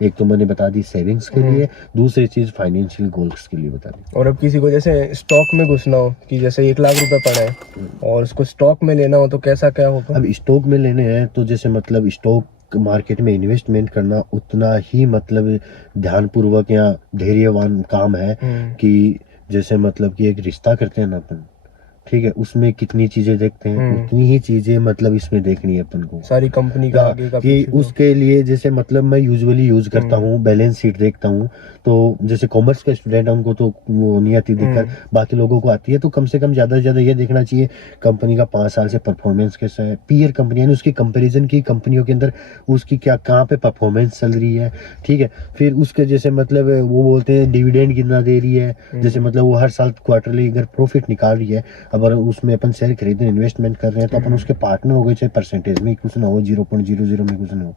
एक तो मैंने बता दी सेविंग्स के लिए, दूसरी चीज फाइनेंशियल गोल्स के लिए बता दी। और अब किसी को जैसे स्टॉक में घुसना हो कि जैसे 1 लाख रुपए पड़ा है और उसको स्टॉक में लेना हो तो कैसा क्या होगा? अब स्टॉक में लेने हैं तो जैसे मतलब स्टॉक मार्केट में इन्वेस्टमेंट करना उतना ही मतलब ध्यानपूर्वक या धैर्यवान काम है कि जैसे मतलब कि एक रिश्ता करते हैं ना अपन, ठीक है, उसमें कितनी चीजें देखते हैं उतनी ही चीजें मतलब इसमें देखनी है अपन को। सारी कंपनी का आगे का कि पीछे का। उसके लिए जैसे मतलब मैं यूजुअली यूज करता हूँ, बैलेंस शीट देखता हूँ। तो जैसे कॉमर्स के स्टूडेंट हैं उनको तो वो नहीं आती दिक्कत, बाकी लोगों को आती है। तो कम से कम ज्यादा से ज्यादा ये देखना चाहिए कंपनी का 5 साल से परफॉर्मेंस कैसा है, पीयर कंपनी यानी उसकी कंपैरिजन की कंपनियों के अंदर उसकी क्या कहाँ पे परफॉर्मेंस चल रही है, ठीक है। फिर उसके जैसे मतलब वो बोलते हैं डिविडेंड कितना दे रही है, जैसे मतलब वो हर साल क्वार्टरली अगर प्रॉफिट निकाल रही है, अगर उसमें अपन शेयर खरीद इन्वेस्टमेंट कर रहे हैं तो अपन उसके पार्टनर हो गए, चाहे परसेंटेज में कुछ ना हो, 0.00 में कुछ ना हो,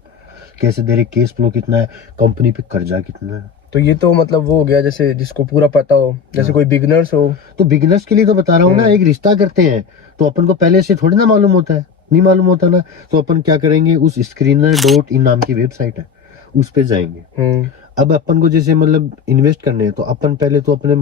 कैसे दे रहे, केस फ्लो कितना है, कंपनी पे कर्जा कितना है। तो ये तो मतलब वो हो गया जैसे जिसको पूरा पता हो, जैसे कोई बिगनर्स हो। तो बिगनर्स के लिए तो बता रहा हूँ ना, एक रिश्ता करते हैं तो अपन को पहले से थोड़ी ना मालूम होता है, नहीं मालूम होता ना। तो अपन क्या करेंगे, उस screener.in नाम की वेबसाइट है, उस पे जाएंगे। अब अपन को जैसे मतलब इन्वेस्ट करने हैं तो अपन पहले तो अपने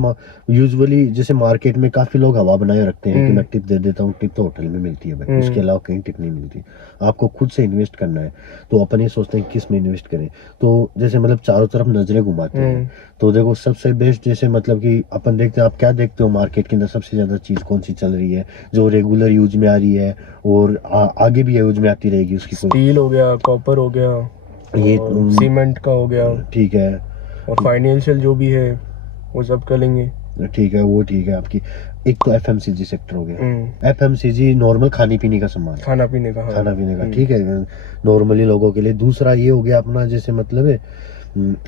यूजुअली जैसे मार्केट में काफी लोग हवा बनाए रखते हैं कि मैं टिप दे देता हूँ, टिप तो होटल में मिलती है भाई, उसके अलावा कहीं टिप नहीं मिलती। आपको खुद से इन्वेस्ट करना है तो अपन ये सोचते हैं किस में इन्वेस्ट करें। तो जैसे मतलब चारों तरफ नजरें घुमाते हैं, तो देखो सबसे बेस्ट जैसे मतलब कि अपन देखते हैं, आप क्या देखते हो मार्केट के अंदर सबसे ज्यादा चीज कौन सी चल रही है जो रेगुलर यूज में आ रही है और आगे भी यूज में आती रहेगी उसकी कोई। स्टील हो गया, कॉपर हो गया, ये और सीमेंट का हो गया, ठीक है, और फाइनेंशियल जो भी है वो सब कर लेंगे। ठीक है, वो ठीक है आपकी। एक तो एफएमसीजी सेक्टर हो गया, एफएमसीजी नॉर्मल खाने पीने का सामान, खाना पीने का, हाँ। खाना पीने का, ठीक है, नॉर्मली लोगों के लिए। दूसरा ये हो गया अपना जैसे मतलब है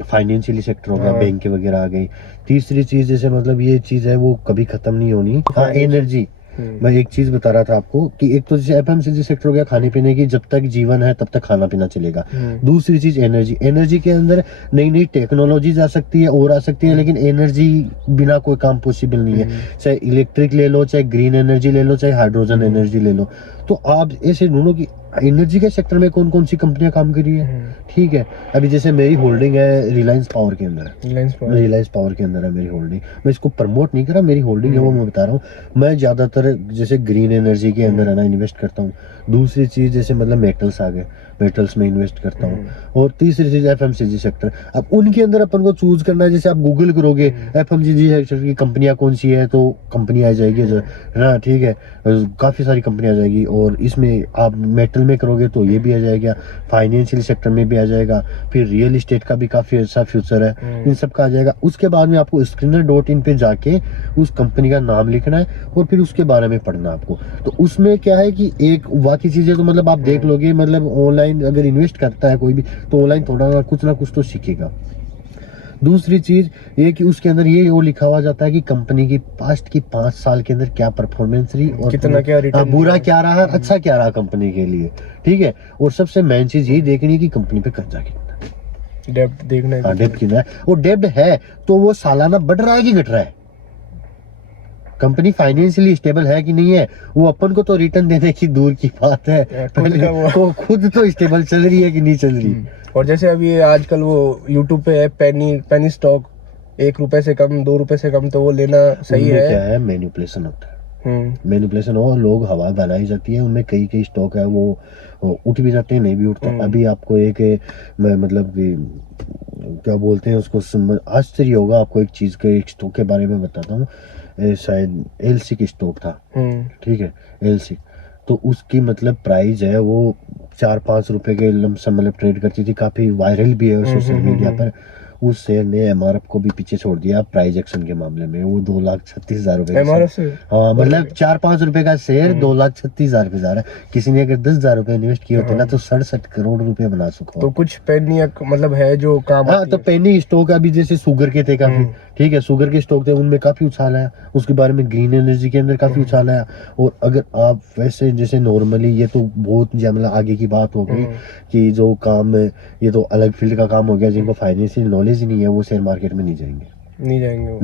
फाइनेंशियली सेक्टर हो गया, बैंक वगैरह आ गई। तीसरी चीज जैसे मतलब ये चीज है वो कभी खत्म नहीं होनी, हाँ, एनर्जी। मैं एक चीज बता रहा था आपको कि एक तो जैसे एफएमसीजी सेक्टर हो गया खाने पीने की, जब तक जीवन है तब तक खाना पीना चलेगा। दूसरी चीज एनर्जी, एनर्जी के अंदर नई नई टेक्नोलॉजीज आ सकती है और आ सकती है, लेकिन एनर्जी बिना कोई काम पॉसिबल नहीं है। चाहे इलेक्ट्रिक ले लो, चाहे ग्रीन एनर्जी ले लो, चाहे हाइड्रोजन एनर्जी ले लो। तो आप ऐसे ढूंढो कि एनर्जी के सेक्टर में कौन कौन सी कंपनियां काम कर रही है, ठीक है। अभी जैसे मेरी होल्डिंग है रिलायंस पावर के अंदर है, रिलायंस पावर के अंदर है मेरी होल्डिंग। मैं इसको प्रमोट नहीं कर रहा, मेरी होल्डिंग है वो मैं बता रहा हूँ। मैं ज्यादातर जैसे ग्रीन एनर्जी के अंदर है ना इन्वेस्ट करता हूँ। दूसरी चीज जैसे मतलब मेटल्स आ गए, मेटल्स में इन्वेस्ट करता हूँ। और तीसरी चीज एफएमसीजी सेक्टर। अब उनके अंदर अपन को चूज करना है, जैसे आप गूगल करोगे एफएमसीजी सेक्टर की कंपनियां कौन सी है तो कंपनी आ जाएगी, है ना, ठीक है। काफी सारी कंपनी आ जाएगी। और इसमें आप मेटल में करोगे तो ये भी आ जाएगा, फाइनेंशियल सेक्टर में भी आ जाएगा, फिर रियल इस्टेट का भी काफी अच्छा फ्यूचर है, इन सब का आ जाएगा। उसके बाद में आपको screener.in पे जाके उस कंपनी का नाम लिखना है और फिर उसके बारे में पढ़ना आपको। तो उसमें क्या है कि एक बाकी चीजें तो मतलब आप देख लोगे, मतलब ऑनलाइन अगर इन्वेस्ट करता है कोई भी तो ऑनलाइन थोड़ा ना कुछ तो सीखेगा। दूसरी चीज ये कि उसके अंदर ये वो लिखा हुआ जाता है कि कंपनी की पास्ट की 5 साल के अंदर क्या परफॉर्मेंस रही और कितना क्या रिटर्न, बुरा क्या रहा, अच्छा क्या रहा कंपनी के लिए, ठीक है। और सबसे मेन चीज यही देखनी है कि कंपनी पे कर्जा कितना है, डेब्ट देखना है। हाँ, डेब्ट कितना है। और डेब्ट है तो वो सालाना बढ़ रहा है कि घट रहा है, कंपनी फाइनेंशियली स्टेबल है कि नहीं है। वो अपन को तो रिटर्न देने की दूर की बात है, पहले वो खुद तो स्टेबल चल रही है कि नहीं चल रही। और जैसे अभी आजकल वो यूट्यूब पे है पेनी स्टॉक, 1 रुपए से कम, 2 रुपए से कम, तो वो लेना सही है? क्या है, मैनिपुलेशन होता है, मैनिपुलेशन हो, लोग हवा बनाई जाती है उनमें। कई कई स्टॉक है वो उठ भी जाते हैं, नहीं भी उठते। अभी आपको एक मतलब क्या बोलते हैं उसको, आश्चर्य होगा आपको एक चीज के, एक स्टॉक के बारे में बताता हूँ। शायद एलसी की स्टॉक था, ठीक है, एलसी। तो उसकी मतलब प्राइस है वो 4-5 रुपए के लमसम मतलब ट्रेड करती थी, काफी वायरल भी है सोशल मीडिया पर। उस शेयर ने एमआरएफ को भी पीछे छोड़ दिया प्राइस एक्शन के मामले में। वो 2,36,000 रुपए हाँ, मतलब 4-5 रुपए का शेयर 2,36,000 पे जा रहा है। किसी ने अगर 10,000 रुपए इन्वेस्ट किए होते ना तो 67 करोड़ रुपए बना चुका। तो कुछ पेनी मतलब है जो काम हाँ, तो पेनी स्टॉक अभी जैसे शुगर के थे काफी, ठीक है, शुगर के स्टॉक थे उनमें काफी उछाल आया, उसके बारे में ग्रीन एनर्जी के अंदर काफी उछाल आया। और अगर आप वैसे जैसे नॉर्मली, ये तो बहुत मतलब आगे की बात हो गई कि जो काम, ये तो अलग फील्ड का काम हो गया, जिनको फाइनेंशियल नॉलेज ही नहीं है वो शेयर मार्केट में नहीं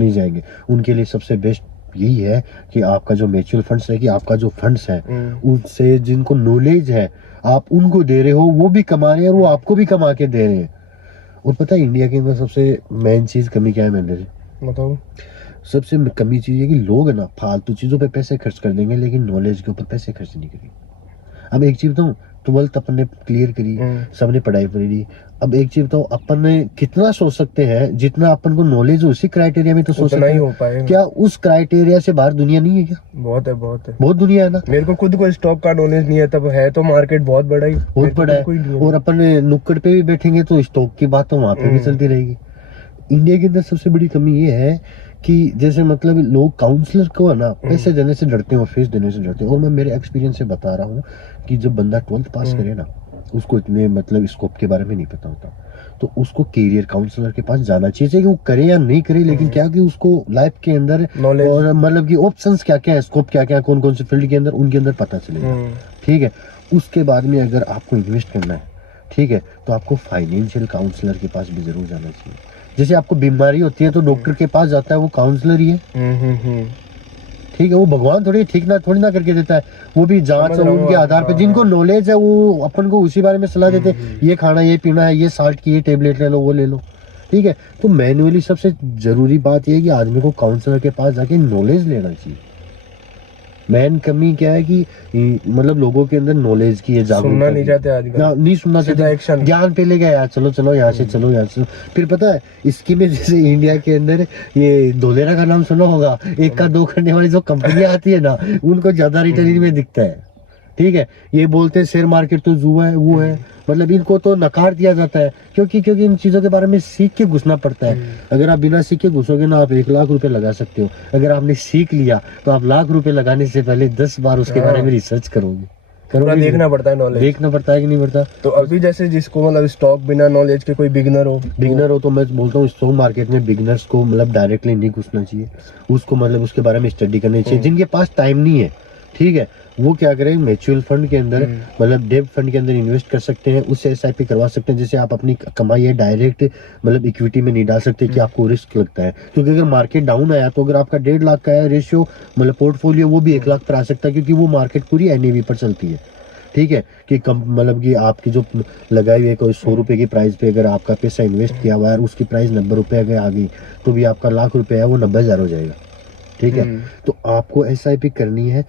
जाएंगे। उनके लिए सबसे बेस्ट यही है कि आपका जो म्यूचुअल फंड्स है, कि आपका जो फंड्स है उनसे जिनको नॉलेज है आप उनको दे रहे हो, वो भी कमा रहे हैं और वो आपको भी कमा के दे रहे हैं। और पता है इंडिया के अंदर सबसे मेन चीज कमी क्या है मेरे से? बताओ। सबसे कमी चीज है कि लोग है ना फालतू चीजों पे पैसे खर्च कर देंगे लेकिन नॉलेज के ऊपर पैसे खर्च नहीं करेंगे। अब एक चीज बताऊं, 12th अपन ने क्लियर करी, सबने पढ़ाई करी। अब एक चीज बताऊं, अपन ने कितना सोच सकते हैं जितना अपन को नॉलेज उसी क्राइटेरिया में तो सोच उतना सकते ही हो हैं। पाएगा। क्या उस क्राइटेरिया से बाहर दुनिया नहीं है क्या? बहुत है, बहुत है। बहुत दुनिया है ना। मेरे को खुद को स्टॉक का नॉलेज नहीं है, तब है तो मार्केट बहुत बड़ा ही, बहुत बड़ा है। और अपन नुक्कड़ पे भी बैठेंगे तो स्टॉक की बात तो वहां पे भी चलती रहेगी। इंडिया के अंदर सबसे बड़ी कमी ये है कि जैसे मतलब लोग काउंसलर को है ना पैसे देने से डरते हैं और फीस देने से डरते हैं। और मैं मेरे एक्सपीरियंस से बता रहा हूँ कि जब बंदा 12th पास करे ना, उसको इतने मतलब स्कोप के बारे में नहीं पता होता, तो उसको कैरियर काउंसलर के पास जाना चाहिए, चाहे कि वो करे या नहीं करे, लेकिन क्या कि उसको लाइफ के अंदर Knowledge। और मतलब कि ऑप्शंस क्या क्या है, स्कोप क्या क्या, कौन कौन से फील्ड के अंदर, उनके अंदर पता चलेगा। ठीक है। उसके बाद में अगर आपको इन्वेस्ट करना है, ठीक है, तो आपको फाइनेंशियल काउंसलर के पास भी जरूर जाना चाहिए। जैसे आपको बीमारी होती है तो डॉक्टर के पास जाता है, वो काउंसलर ही है। ठीक है, वो भगवान थोड़ी ना करके देता है, वो भी जांच और उनके आधार पे जिनको नॉलेज है वो अपन को उसी बारे में सलाह देते हैं, ये खाना, ये पीना है, ये साल्ट की ये टेबलेट ले लो, वो ले लो। ठीक है। तो मैन्युअली सबसे जरूरी बात ये है कि आदमी को काउंसलर के पास जाके नॉलेज लेना चाहिए। मेन कमी क्या है कि मतलब लोगों के अंदर नॉलेज की है, जागरूकता सुनना नहीं चाहते आजकल। नहीं सुनना सीधा एक्शन। ज्ञान पे ले गया यार, चलो चलो यहाँ से, चलो यहाँ से। फिर पता है इसकी में जैसे इंडिया के अंदर ये धोलेरा का नाम सुना होगा, एक का दो करने वाली जो कंपनियां आती है ना, उनको ज्यादा रिटर्न में दिखता है। ठीक है। ये बोलते हैं शेयर मार्केट तो जुआ है, वो है, मतलब इनको तो नकार दिया जाता है क्योंकि इन चीजों के बारे में सीख के घुसना पड़ता है। अगर आप बिना सीख के घुसोगे ना, आप 1 लाख रुपए लगा सकते हो। अगर आपने सीख लिया तो आप लाख रुपए लगाने से पहले 10 बार उसके बारे में रिसर्च करोगे। पूरा देखना पड़ता है, नॉलेज देखना पड़ता है कि नहीं पड़ता। तो अभी जैसे जिसको मतलब स्टॉक बिना नॉलेज के कोई बिगनर हो तो मैं बोलता हूँ स्टॉक मार्केट में बिगनर्स को मतलब डायरेक्टली नहीं घुसना चाहिए, उसको मतलब उसके बारे में स्टडी करनी चाहिए। जिनके पास टाइम नहीं है, ठीक है, वो क्या करें, म्यूचुअल फंड के अंदर मतलब डेब्ट फंड के अंदर इन्वेस्ट कर सकते हैं, उससे एसआईपी करवा सकते हैं। जैसे आप अपनी कमाई है डायरेक्ट मतलब इक्विटी में नहीं डाल सकते कि आपको रिस्क लगता है, क्योंकि अगर मार्केट डाउन आया तो अगर आपका 1.5 लाख का है रेशियो मतलब पोर्टफोलियो, वो भी 1 लाख पर आ सकता है, क्योंकि वो मार्केट पूरी एनएवी पर चलती है। ठीक है, कि कम मतलब कि आपकी जो लगाई हुई है कोई 100 रुपए की प्राइस पे अगर आपका पैसा इन्वेस्ट किया हुआ है, उसकी प्राइस 90 रुपए अगर आ गई तो भी आपका लाख रुपए है वो 90,000 हो जाएगा। ठीक है। तो आपको एसआईपी करनी है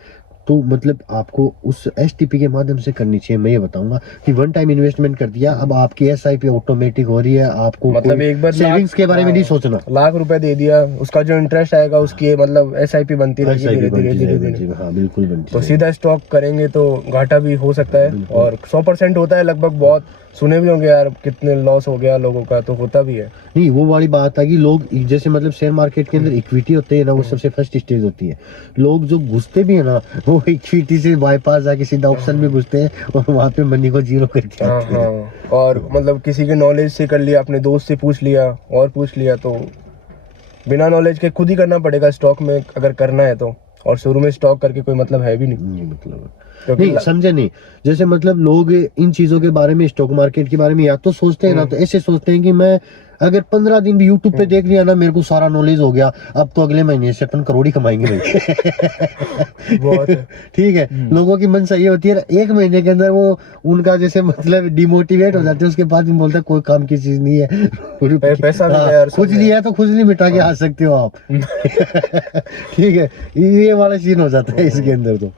तो मतलब आपको उस एसटीपी के माध्यम से करनी चाहिए। मैं ये बताऊंगा कि वन टाइम इन्वेस्टमेंट कर दिया, अब आपकी एसआईपी ऑटोमेटिक हो रही है, आपको मतलब एक बार सेविंग्स के बारे में नहीं सोचना। लाख रुपए दे दिया, उसका जो इंटरेस्ट आएगा उसकी मतलब एसआईपी बनती रहेगी धीरे-धीरे। हाँ बिल्कुल बनती तो सीधा स्टॉक करेंगे तो घाटा भी हो सकता है, और 100% होता है लगभग। बहुत सुने भी होंगे यार कितने लॉस हो गया लोगों का, तो होता भी है। नहीं, वो वाली बात है कि लोग जैसे मतलब शेयर मार्केट के अंदर इक्विटी होते है ना, वो सबसे फर्स्ट स्टेज होती है। लोग जो घुसते भी है ना, वो इक्विटी से बाईपास जाके सीधा ऑप्शन में घुसते हैं और वहाँ पे मनी को जीरो करके आते हैं। और मतलब किसी के नॉलेज से कर लिया, अपने दोस्त से पूछ लिया और पूछ लिया, तो बिना नॉलेज के खुद ही करना पड़ेगा स्टॉक में अगर करना है तो। और शुरू में स्टॉक करके कोई मतलब है भी नहीं मतलब नहीं समझे नहीं। जैसे मतलब लोग इन चीजों के बारे में, स्टॉक मार्केट के बारे में या तो सोचते हैं ना, तो ऐसे सोचते हैं कि मैं अगर 15 दिन भी यूट्यूब पे देख लिया ना, मेरे को सारा नॉलेज हो गया, अब तो अगले महीने से अपन करोड़ ही कमाएंगे भाई। बहुत है। ठीक है। लोगों की मनसा ये होती है, 1 महीने के अंदर वो उनका जैसे मतलब डिमोटिवेट हो जाते हैं, उसके बाद में बोलते हैं कोई काम की चीज नहीं है, पैसा भी है, खुजली है तो खुजली मिटा के आ सकते हो आप। ठीक है, ये वाला सीन हो जाता है इसके अंदर।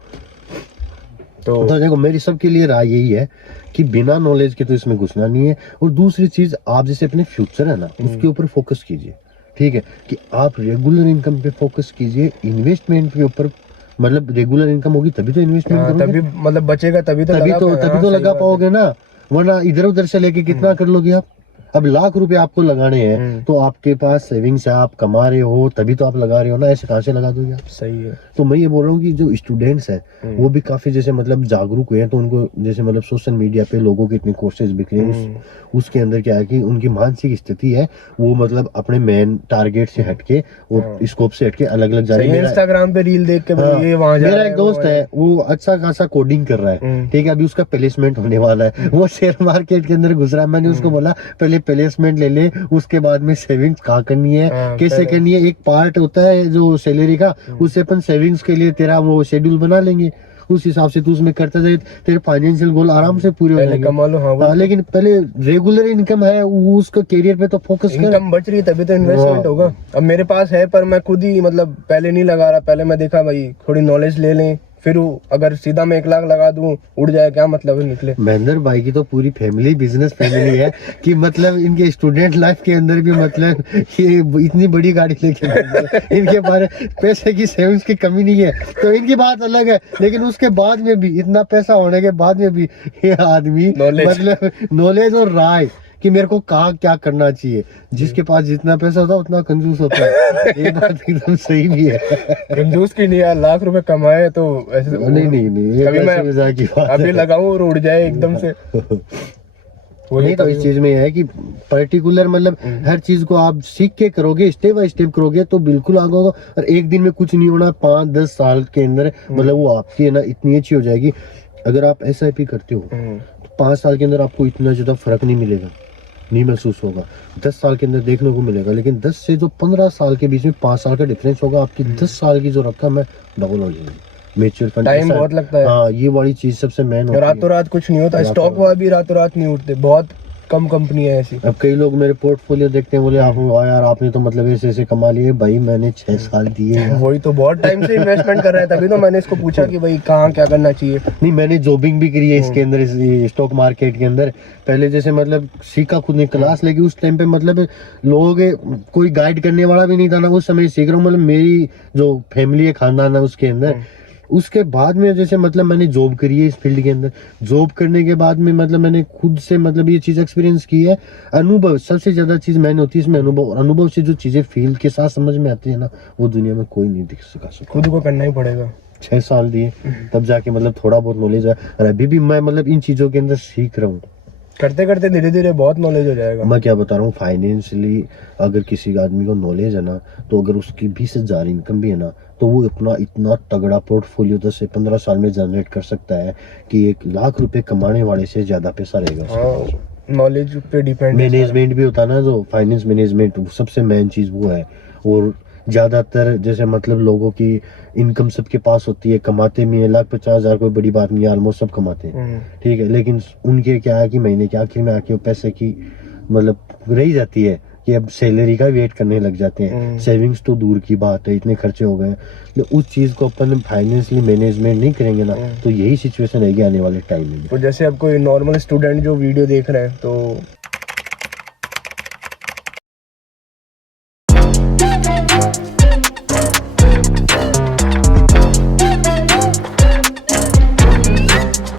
तो देखो मेरी सबके लिए राय यही है कि बिना नॉलेज के तो इसमें घुसना नहीं है। और दूसरी चीज, आप जैसे अपने फ्यूचर है ना उसके ऊपर फोकस कीजिए। ठीक है, कि आप रेगुलर इनकम पे फोकस कीजिए, इन्वेस्टमेंट के ऊपर मतलब रेगुलर इनकम होगी तभी तो इन्वेस्टमेंट करोगे, तभी मतलब बचेगा तभी तो लगा पाओगे ना, वरना इधर उधर से लेके कितना कर लोगे आप। अब लाख रुपए आपको लगाने हैं तो आपके पास सेविंग्स है, आप कमा रहे हो तभी तो आप लगा रहे हो ना, ऐसे कहाँ से लगा दोगे आप। सही है। तो मैं ये बोल रहा हूँ कि जो स्टूडेंट्स हैं वो भी काफी जैसे मतलब जागरूक हुए हैं, तो उनको जैसे मतलब सोशल मीडिया पे लोगों के इतने कोर्सेज बिक रहे हैं, उसके अंदर क्या है कि उनकी मानसिक स्थिति है वो मतलब अपने मेन टारगेट से हटके और स्कोप से हटके अलग अलग जा रही है। इंस्टाग्राम पे रील देख के ये वहां मेरा एक दोस्त है वो अच्छा खासा कोडिंग कर रहा है, ठीक है, अभी उसका प्लेसमेंट होने वाला है, वो शेयर मार्केट के अंदर घुस रहा है। मैंने उसको बोला पहले प्लेसमेंट ले ले, उसके बाद में सेविंग्स कहाँ करनी है, कैसे करनी है। एक पार्ट होता है जो सैलरी का, उससे अपन सेविंग्स के लिए तेरा वो शेड्यूल बना लेंगे, उस हिसाब से तू उसमें करता जाए, तेरे फाइनेंशियल गोल आराम से पूरे हो पहले जाएंगे। कमा लो। हाँ, हाँ, लेकिन पहले रेगुलर इनकम है वो, उसका करियर पे तो फोकस कर। इनकम बच रही है तभी तो इन्वेस्टमेंट हाँ। होगा। अब मेरे पास है पर मैं खुद ही मतलब पहले नहीं लगा रहा। पहले मैं देखा भाई थोड़ी नॉलेज ले लें, फिर अगर सीधा मैं 1 लाख लगा दूं उड़ जाए, क्या मतलब है निकले। महेंद्र भाई की तो पूरी फैमिली बिजनेस फैमिली है कि मतलब इनके स्टूडेंट लाइफ के अंदर भी मतलब ये इतनी बड़ी गाड़ी लेके घूमते हैं। इनके पास पैसे की सेविंग्स की कमी नहीं है, तो इनकी बात अलग है। लेकिन उसके बाद में भी, इतना पैसा होने के बाद में भी ये आदमी Knowledge। मतलब नॉलेज और राय कि मेरे को कहाँ क्या करना चाहिए। जिसके पास जितना पैसा होता है उतना कंजूस होता है। ये बात एकदम सही भी है। कंजूस की नहीं यार, लाख रुपए कमाए तो ऐसे नहीं, ये कभी मैं पैसे मजाक की बात अभी है। लगाऊं और उड़ जाए एकदम से। वही नहीं, तो इस चीज में है कि पर्टिकुलर मतलब हर चीज को आप सीख के करोगे, स्टेप बाय स्टेप करोगे तो बिल्कुल आगे होगा। और एक दिन में कुछ नहीं होना, 5-10 साल के अंदर मतलब वो आपकी है ना इतनी अच्छी हो जाएगी। अगर आप SIP करते हो तो 5 साल के अंदर आपको इतना ज्यादा फर्क नहीं मिलेगा, नहीं महसूस होगा। 10 साल के अंदर देखने को मिलेगा, लेकिन 10 से जो 15 साल के बीच में 5 साल का डिफरेंस होगा, आपकी 10 साल की जो रकम है डबल हो जाएगी। म्यूचुअल फंड टाइम बहुत लगता है। हाँ, ये वाली चीज सबसे मेन होती है। रातों रात कुछ नहीं होता, रातों स्टॉक वाला भी रातों रात नहीं उठते, बहुत कम कंपनी है ऐसी। अब कई लोग मेरे पोर्टफोलियो देखते हैं, बोले आप वाह यार आपने तो मतलब ऐसे ऐसे कमा लिए। भाई मैंने 6 साल दिए यार। वही तो बहुत टाइम से इन्वेस्टमेंट कर रहा है, तभी तो मैंने इसको पूछा कि भाई कहाँ क्या करना चाहिए। नहीं, मैंने जॉबिंग भी करी है इसके अंदर, इस स्टॉक मार्केट के अंदर। पहले जैसे मतलब सीखा खुद ने, क्लास लेके उस टाइम पे मतलब लोग कोई गाइड करने वाला भी नहीं था ना, उस समय सीख रहा हूँ। मतलब मेरी जो फैमिली है, खानदान है उसके अंदर। उसके बाद में जैसे मतलब मैंने जॉब करी है इस फील्ड के अंदर। जॉब करने के बाद में मतलब मैंने खुद से मतलब ये चीज एक्सपीरियंस की है। अनुभव सबसे ज्यादा चीज मैंने होती है इसमें, अनुभव। अनुभव से जो चीजें फील्ड के साथ समझ में आती है ना, वो दुनिया में कोई नहीं दिख सका। खुद को करना ही पड़ेगा। 6 साल दिए तब जाके मतलब थोड़ा बहुत नॉलेज है। और अभी भी मैं मतलब इन चीजों के अंदर सीख रहा हूँ। करते करते धीरे धीरे बहुत नॉलेज हो जाएगा। मैं क्या बता रहा हूँ, फाइनेंशियली अगर किसी आदमी को नॉलेज है ना, तो अगर उसकी 20,000 इनकम भी है ना, तो वो अपना इतना तगड़ा पोर्टफोलियो 10 से 15 साल में जनरेट कर सकता है कि 1 लाख रुपए कमाने वाले से ज्यादा पैसा रहेगा उसके पास। हाँ, नॉलेज पे डिपेंड। मैनेजमेंट भी होता है ना, जो फाइनेंस मैनेजमेंट, सबसे मेन चीज वो है। और ज्यादातर जैसे मतलब लोगों की इनकम सबके पास होती है, कमाते भी है। 1,50,000 कोई बड़ी बात नहीं है, ऑलमोस्ट सब कमाते हैं, ठीक है। लेकिन उनके क्या है कि महीने के आखिर में आके वो पैसे की मतलब रही जाती है कि अब सैलरी का वेट करने लग जाते हैं। सेविंग्स तो दूर की बात है, इतने खर्चे हो गए। तो उस चीज को अपन फाइनेंशियली मैनेजमेंट नहीं करेंगे ना, तो यही सिचुएशन रहेगी आने वाले टाइम में। तो जैसे अब कोई नॉर्मल स्टूडेंट जो वीडियो देख रहे हैं, तो